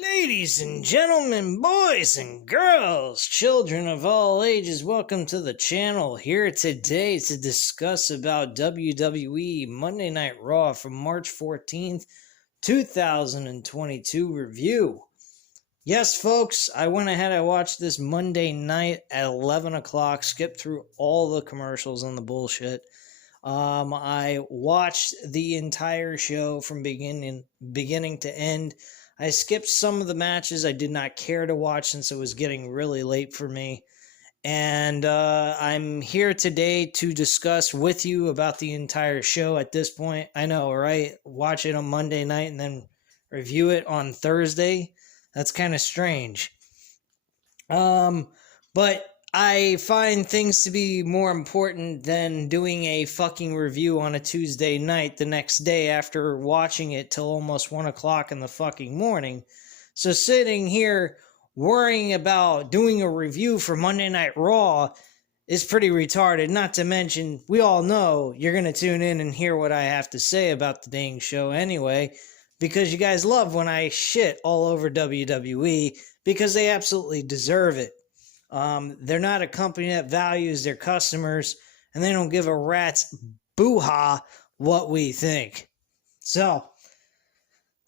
Ladies and gentlemen, boys and girls, children of all ages, welcome to the channel. Here today to discuss about WWE Monday Night Raw from March 14th, 2022 review. Yes, folks, I went ahead, I watched this Monday night at 11 o'clock, skipped through all the commercials and the bullshit. I watched the entire show from beginning to end. I skipped some of the matches I did not care to watch since it was getting really late for me. And I'm here today to discuss with you about the entire show at this point. I know, right? Watch it on Monday night and then review it on Thursday. That's kind of strange. But I find things to be more important than doing a fucking review on a Tuesday night the next day after watching it till almost 1 o'clock in the fucking morning. So sitting here worrying about doing a review for Monday Night Raw is pretty retarded. Not to mention, we all know you're going to tune in and hear what I have to say about the dang show anyway, because you guys love when I shit all over WWE, because they absolutely deserve it. They're not a company that values their customers, and they don't give a rat's boo-ha what we think. So,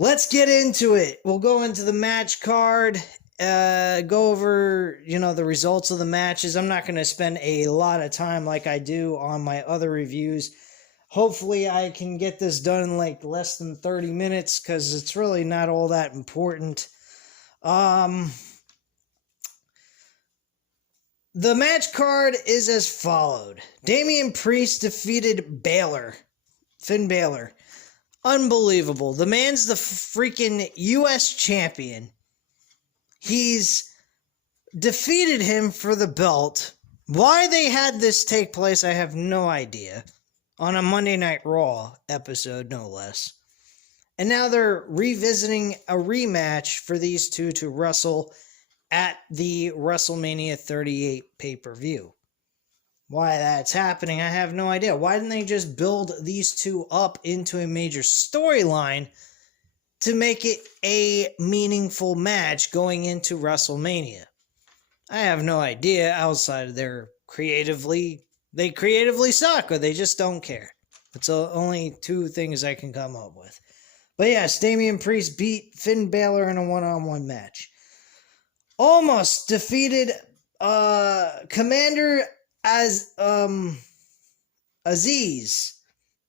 let's get into it. We'll go into the match card, go over, the results of the matches. I'm not going to spend a lot of time like I do on my other reviews. Hopefully, I can get this done in like less than 30 minutes, because it's really not all that important. The match card is as followed. Damian Priest defeated Finn Balor. Unbelievable. The man's the freaking U.S. champion. He's defeated him for the belt. Why they had this take place, I have no idea. On a Monday Night Raw episode, no less. And now they're revisiting a rematch for these two to wrestle at the WrestleMania 38 pay-per-view. Why that's happening, I have no idea. Why didn't they just build these two up into a major storyline to make it a meaningful match going into WrestleMania? I have no idea outside of they creatively suck, or they just don't care. It's the only two things I can come up with. But yes, Damian Priest beat Finn Balor in a one-on-one match. Almost defeated Commander Aziz.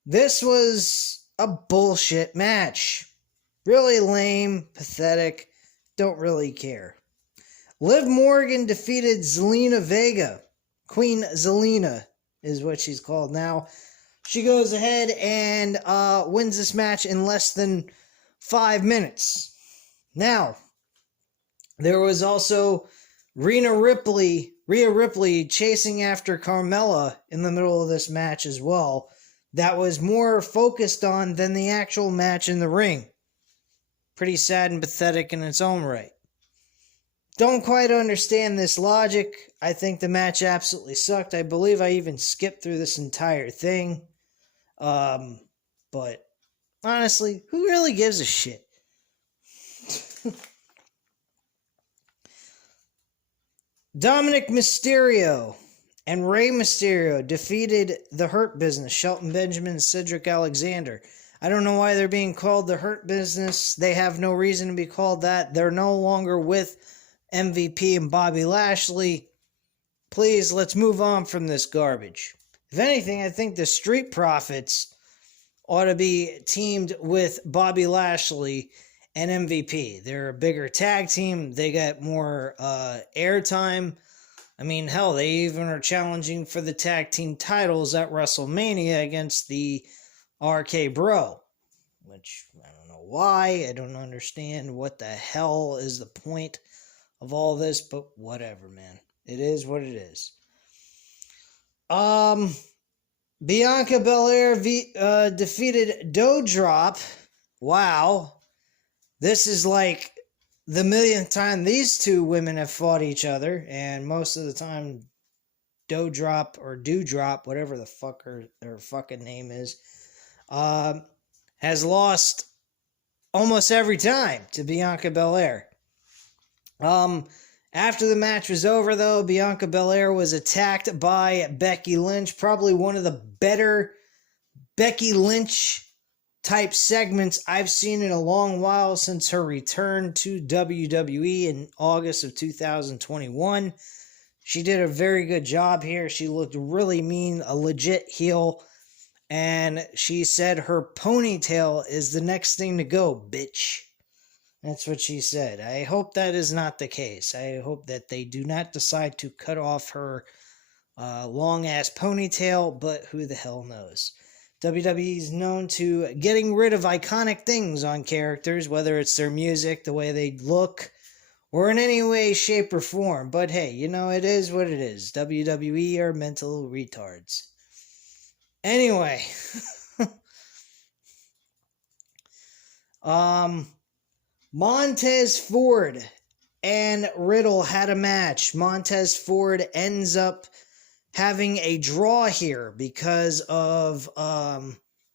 This was a bullshit match. Really lame, pathetic, don't really care. Liv Morgan defeated Zelina Vega. Queen Zelina is what she's called now. She goes ahead and wins this match in less than 5 minutes. Now, there was also Rhea Ripley chasing after Carmella in the middle of this match as well. That was more focused on than the actual match in the ring. Pretty sad and pathetic in its own right. Don't quite understand this logic. I think the match absolutely sucked. I believe I even skipped through this entire thing. But honestly, who really gives a shit? Dominic Mysterio and Rey Mysterio defeated the Hurt Business, Shelton Benjamin and Cedric Alexander. I don't know why they're being called the Hurt Business. They have no reason to be called that. They're no longer with MVP and Bobby Lashley. Please, let's move on from this garbage. If anything, I think the Street Profits ought to be teamed with Bobby Lashley and MVP. They're a bigger tag team. They got more airtime. I mean, hell, they even are challenging for the tag team titles at WrestleMania against the RK Bro. Which, I don't know why. I don't understand what the hell is the point of all this. But whatever, man. It is what it is. Bianca Belair defeated Doudrop. Wow. This is like the millionth time these two women have fought each other, and most of the time Doudrop or Dewdrop, whatever the fuck her fucking name is, has lost almost every time to Bianca Belair. After the match was over, though, Bianca Belair was attacked by Becky Lynch. Probably one of the better Becky Lynch type segments I've seen in a long while since her return to WWE in August of 2021. She did a very good job here. She looked really mean, a legit heel. And she said her ponytail is the next thing to go, bitch. That's what she said. I hope that is not the case. I hope that they do not decide to cut off her long-ass ponytail, but who the hell knows. WWE is known to getting rid of iconic things on characters, whether it's their music, the way they look, or in any way, shape, or form. But hey, you know, it is what it is. WWE are mental retards. Anyway. Montez Ford and Riddle had a match. Montez Ford ends up having a draw here because of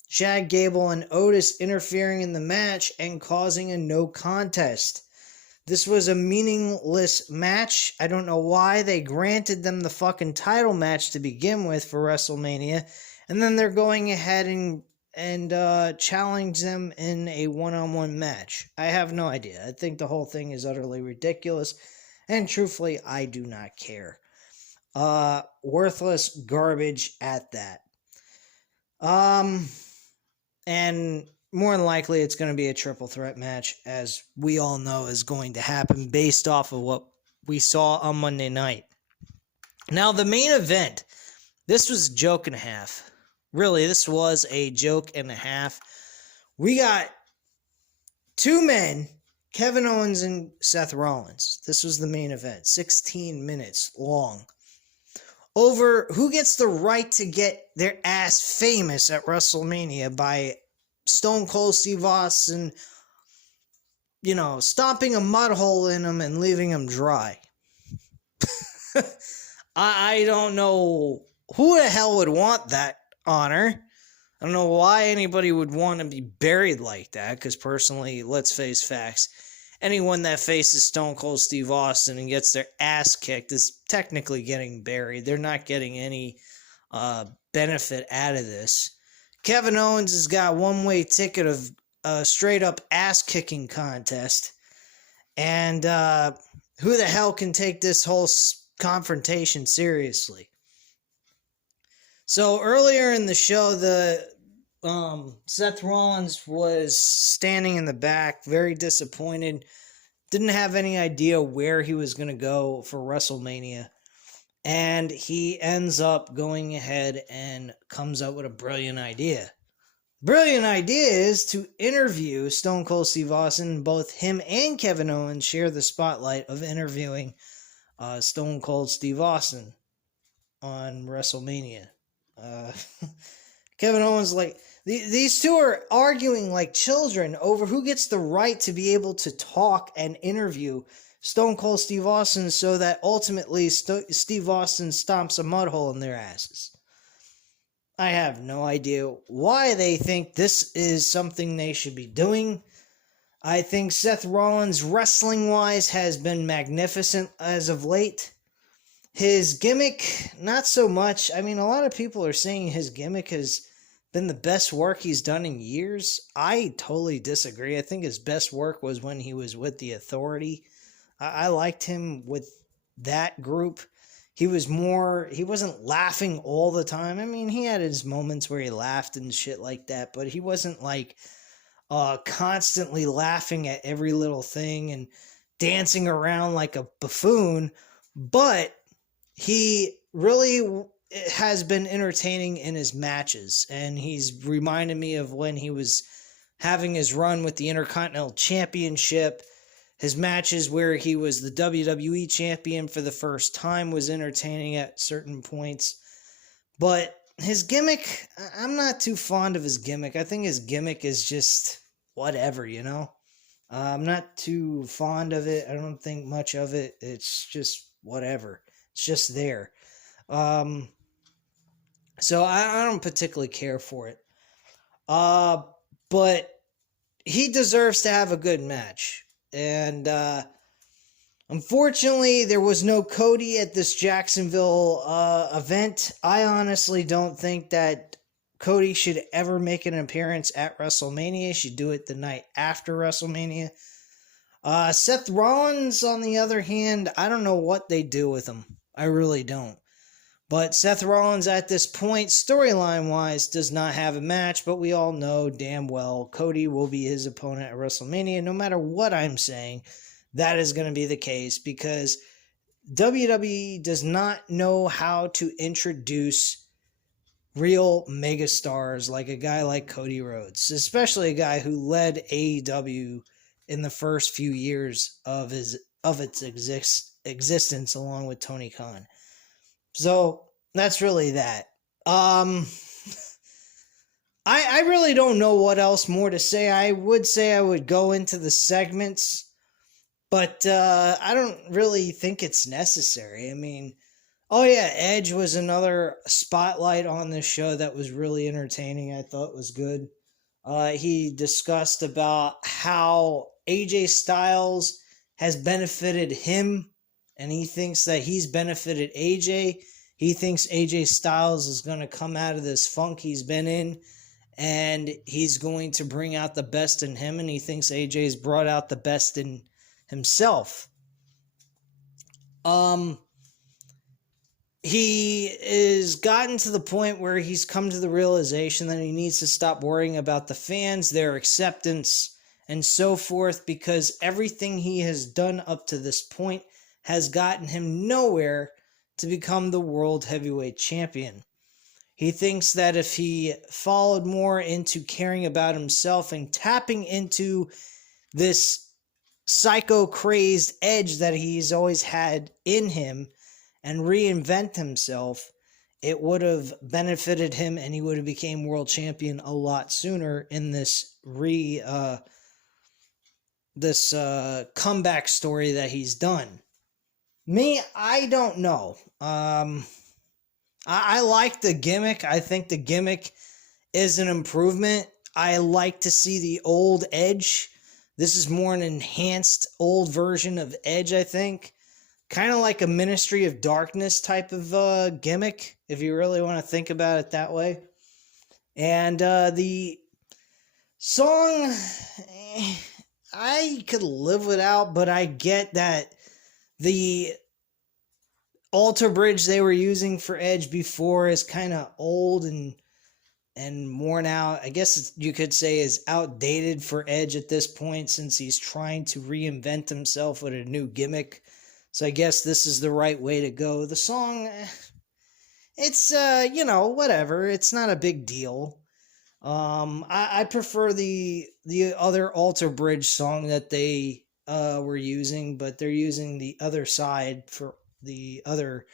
Chad Gable and Otis interfering in the match and causing a no contest. This was a meaningless match. I don't know why they granted them the fucking title match to begin with for WrestleMania, and then they're going ahead and challenge them in a one-on-one match. I have no idea. I think the whole thing is utterly ridiculous, and truthfully, I do not care. Worthless garbage at that. And more than likely, it's going to be a triple threat match, as we all know is going to happen based off of what we saw on Monday night. Now, the main event, this was a joke and a half. Really, this was a joke and a half. We got two men, Kevin Owens and Seth Rollins. This was the main event, 16 minutes long. Over who gets the right to get their ass famous at WrestleMania by Stone Cold Steve Austin, you know, stomping a mud hole in them and leaving them dry. I don't know who the hell would want that honor. I don't know why anybody would want to be buried like that, because personally, let's face facts, anyone that faces Stone Cold Steve Austin and gets their ass kicked is technically getting buried. They're not getting any benefit out of this. Kevin Owens has got one-way ticket of a straight-up ass-kicking contest. And who the hell can take this whole confrontation seriously? So earlier in the show, Seth Rollins was standing in the back, very disappointed. Didn't have any idea where he was going to go for WrestleMania. And he ends up going ahead and comes up with a brilliant idea. Brilliant idea is to interview Stone Cold Steve Austin. Both him and Kevin Owens share the spotlight of interviewing Stone Cold Steve Austin on WrestleMania. Kevin Owens, like, these two are arguing like children over who gets the right to be able to talk and interview Stone Cold Steve Austin so that ultimately Steve Austin stomps a mud hole in their asses. I have no idea why they think this is something they should be doing. I think Seth Rollins, wrestling-wise, has been magnificent as of late. His gimmick, not so much. I mean, a lot of people are saying his gimmick has been the best work he's done in years. I totally disagree. I think his best work was when he was with The Authority. I liked him with that group. He wasn't laughing all the time. I mean, he had his moments where he laughed and shit like that, but he wasn't like constantly laughing at every little thing and dancing around like a buffoon. But he really has been entertaining in his matches, and he's reminded me of when he was having his run with the Intercontinental Championship. His matches where he was the WWE champion for the first time was entertaining at certain points. But his gimmick, I'm not too fond of his gimmick. I think his gimmick is just whatever, you know? I'm not too fond of it. I don't think much of it. It's just whatever. It's just there. So I don't particularly care for it. But he deserves to have a good match. And unfortunately, there was no Cody at this Jacksonville event. I honestly don't think that Cody should ever make an appearance at WrestleMania. He should do it the night after WrestleMania. Seth Rollins, on the other hand, I don't know what they do with him. I really don't. But Seth Rollins at this point, storyline-wise, does not have a match, but we all know damn well Cody will be his opponent at WrestleMania. No matter what I'm saying, that is going to be the case because WWE does not know how to introduce real megastars like a guy like Cody Rhodes, especially a guy who led AEW in the first few years of its existence along with Tony Khan. So that's really that. I really don't know what else more to say. I would say I would go into the segments, but I don't really think it's necessary. I mean, oh yeah, Edge was another spotlight on this show that was really entertaining. I thought was good. He discussed about how AJ Styles has benefited him, and he thinks that he's benefited AJ. He thinks AJ Styles is going to come out of this funk he's been in, and he's going to bring out the best in him, and he thinks AJ's brought out the best in himself. He is gotten to the point where he's come to the realization that he needs to stop worrying about the fans, their acceptance, and so forth, because everything he has done up to this point has gotten him nowhere to become the World Heavyweight Champion. He thinks that if he followed more into caring about himself and tapping into this psycho-crazed edge that he's always had in him and reinvent himself, it would have benefited him and he would have became world champion a lot sooner in this comeback story that he's done. Me, I don't know. I like the gimmick. I think the gimmick is an improvement. I like to see the old Edge. This is more an enhanced old version of Edge, I think. Kind of like a Ministry of Darkness type of gimmick, if you really want to think about it that way. And the song, I could live without, but I get that the alter bridge they were using for Edge before is kind of old and worn out. I guess you could say is outdated for Edge at this point since he's trying to reinvent himself with a new gimmick. So I guess this is the right way to go. The song, it's, whatever. It's not a big deal. I prefer the other alter bridge song that they were using, but they're using the other side for the other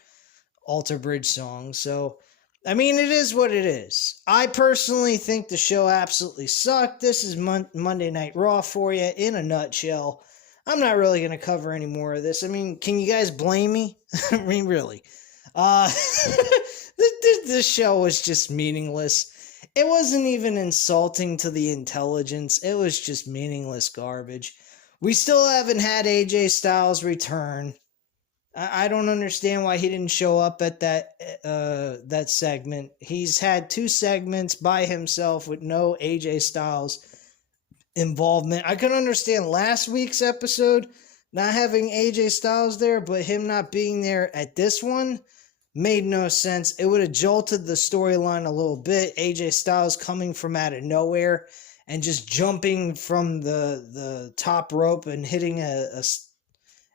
alter bridge song. So, I mean, it is what it is. I personally think the show absolutely sucked. This is Monday Night Raw for you in a nutshell. I'm not really going to cover any more of this. I mean, can you guys blame me? I mean, really. This show was just meaningless. It wasn't even insulting to the intelligence. It was just meaningless garbage. We still haven't had AJ Styles return. I don't understand why he didn't show up at that segment. He's had 2 segments by himself with no AJ Styles involvement. I could understand last week's episode not having AJ Styles there, but him not being there at this one made no sense. It would have jolted the storyline a little bit. AJ Styles coming from out of nowhere and just jumping from the top rope and hitting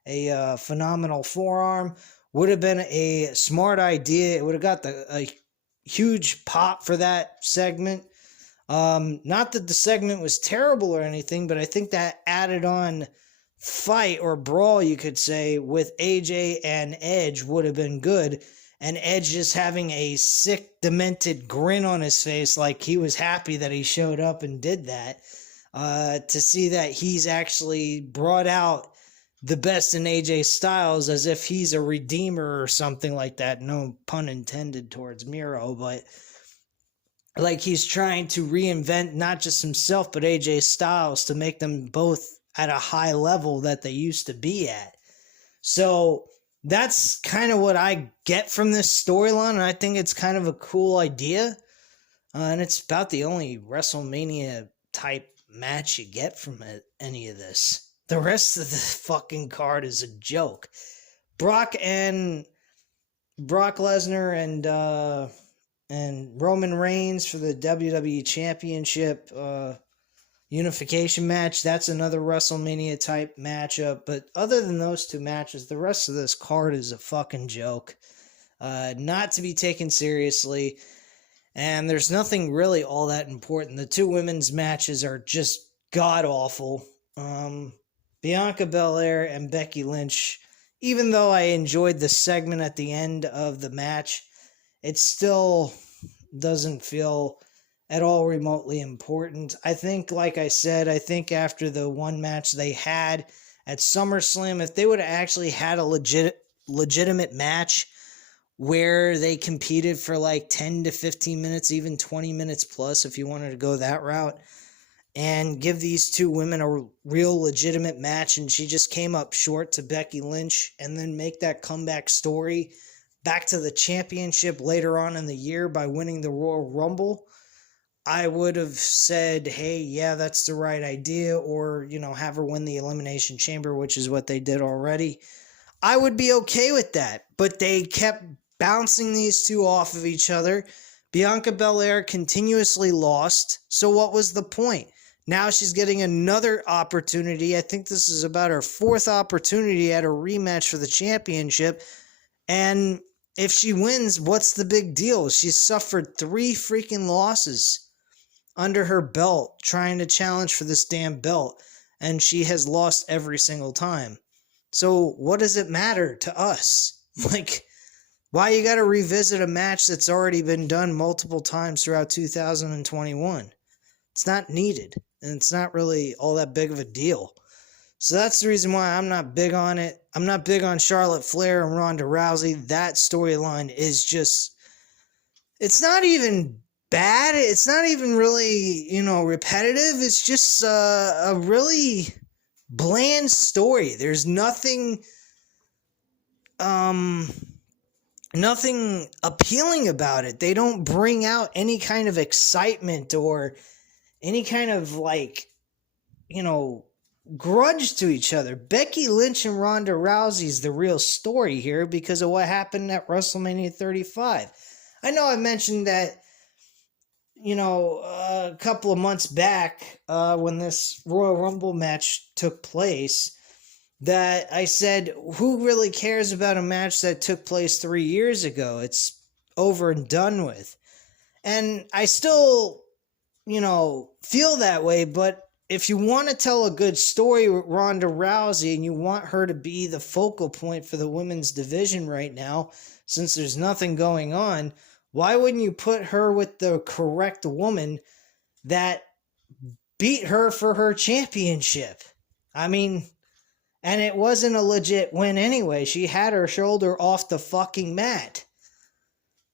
a phenomenal forearm would have been a smart idea. It would have got a huge pop for that segment. Not that the segment was terrible or anything, but I think that added on fight or brawl, you could say, with AJ and Edge would have been good. And Edge just having a sick, demented grin on his face like he was happy that he showed up and did that. To see that he's actually brought out the best in AJ Styles as if he's a redeemer or something like that. No pun intended towards Miro, but like he's trying to reinvent not just himself but AJ Styles to make them both at a high level that they used to be at. So that's kind of what I get from this storyline, and I think it's kind of a cool idea. And it's about the only WrestleMania type match you get from any of this. The rest of the fucking card is a joke. Brock Lesnar and Roman Reigns for the WWE Championship unification match. That's another WrestleMania type matchup. But other than those two matches, the rest of this card is a fucking joke. Not to be taken seriously. And there's nothing really all that important. The two women's matches are just god-awful. Bianca Belair and Becky Lynch, even though I enjoyed the segment at the end of the match, it still doesn't feel at all remotely important. I think, like I said, I think after the one match they had at SummerSlam, if they would have actually had a legitimate match where they competed for like 10 to 15 minutes, even 20 minutes plus if you wanted to go that route, and give these two women a real legitimate match, and she just came up short to Becky Lynch, and then make that comeback story back to the championship later on in the year by winning the Royal Rumble, I would have said, hey, yeah, that's the right idea, or, have her win the Elimination Chamber, which is what they did already. I would be okay with that, but they kept bouncing these two off of each other. Bianca Belair continuously lost, so what was the point? Now she's getting another opportunity. I think this is about her fourth opportunity at a rematch for the championship, and if she wins, what's the big deal? She's suffered 3 freaking losses under her belt trying to challenge for this damn belt, and she has lost every single time. So what does it matter to us? Why you gotta revisit a match that's already been done multiple times throughout 2021? It's not needed, and it's not really all that big of a deal. So that's the reason why I'm not big on it. I'm not big on Charlotte Flair and Ronda Rousey. That storyline is just, it's not even bad. It's not even really, repetitive. It's just a really bland story. There's nothing appealing about it. They don't bring out any kind of excitement or any kind of grudge to each other. Becky Lynch and Ronda Rousey is the real story here because of what happened at WrestleMania 35. I know I mentioned that, a couple of months back when this Royal Rumble match took place, that I said, who really cares about a match that took place 3 years ago? It's over and done with. And I still, feel that way, but if you want to tell a good story with Ronda Rousey and you want her to be the focal point for the women's division right now, since there's nothing going on, why wouldn't you put her with the correct woman that beat her for her championship? And it wasn't a legit win anyway. She had her shoulder off the fucking mat.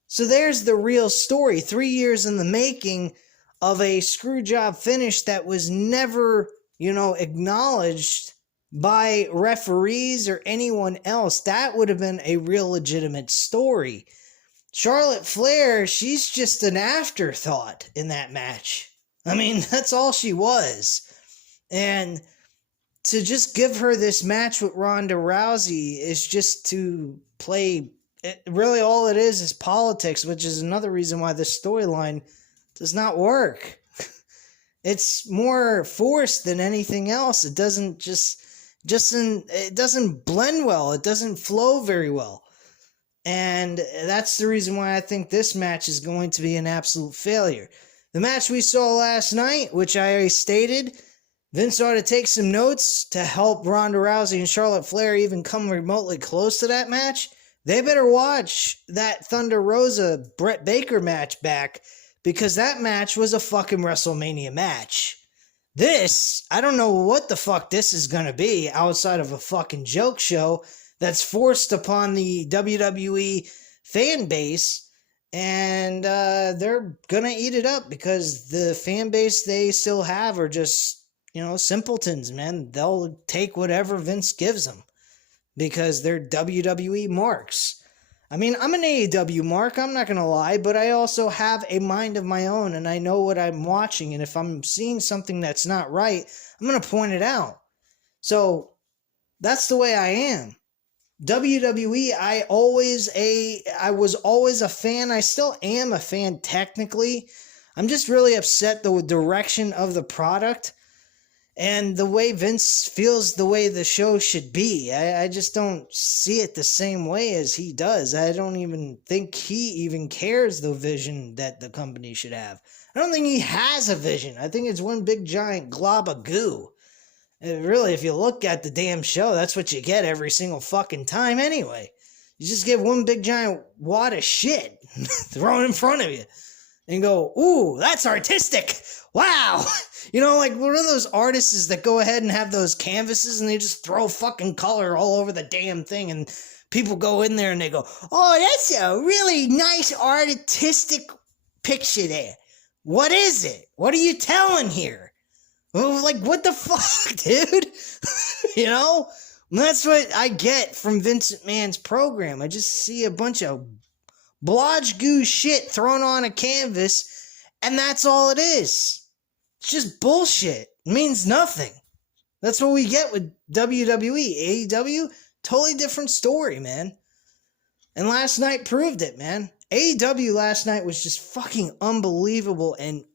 So there's the real story. 3 years in the making of a screwjob finish that was never, acknowledged by referees or anyone else. That would have been a real legitimate story. Charlotte Flair, she's just an afterthought in that match. That's all she was. And to just give her this match with Ronda Rousey is just to play, really all it is politics, which is another reason why this storyline does not work. It's more forced than anything else. It doesn't it doesn't blend well. It doesn't flow very well. And that's the reason why I think this match is going to be an absolute failure. The match we saw last night, which I already stated, Vince ought to take some notes to help Ronda Rousey and Charlotte Flair even come remotely close to that match. They better watch that Thunder Rosa Brett Baker match back, because that match was a fucking WrestleMania match. This, I don't know what the fuck this is going to be outside of a fucking joke show that's forced upon the WWE fan base And they're gonna eat it up because the fan base they still have are just, simpletons, man. They'll take whatever Vince gives them because they're WWE marks. I mean, I'm an AEW mark, I'm not gonna lie, but I also have a mind of my own and I know what I'm watching, and if I'm seeing something that's not right, I'm gonna point it out. So that's the way I am. WWE, I was always a fan. I still am a fan technically. I'm just really upset the direction of the product and the way Vince feels the way the show should be. I just don't see it the same way as he does. I don't even think he even cares the vision that the company should have. I don't think he has a vision. I think it's one big giant glob of goo. Really, if you look at the damn show, that's what you get every single fucking time anyway. You just get one big giant wad of shit thrown in front of you. And go, ooh, that's artistic. Wow. Like one of those artists that go ahead and have those canvases and they just throw fucking color all over the damn thing. And people go in there and they go, oh, that's a really nice artistic picture there. What is it? What are you telling here? Well, like, what the fuck, dude? That's what I get from Vince McMahon's program. I just see a bunch of blodge goo shit thrown on a canvas, and that's all it is. It's just bullshit. It means nothing. That's what we get with WWE. AEW, totally different story, man. And last night proved it, man. AEW last night was just fucking unbelievable, and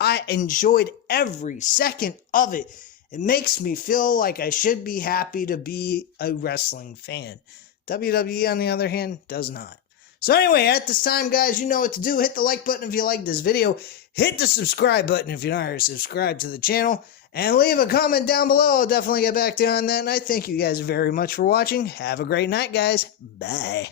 I enjoyed every second of it. It makes me feel like I should be happy to be a wrestling fan. WWE, on the other hand, does not. So anyway, at this time, guys, you know what to do. Hit the like button if you like this video. Hit the subscribe button if you're not already subscribed to the channel. And leave a comment down below. I'll definitely get back to you on that. And I thank you guys very much for watching. Have a great night, guys. Bye.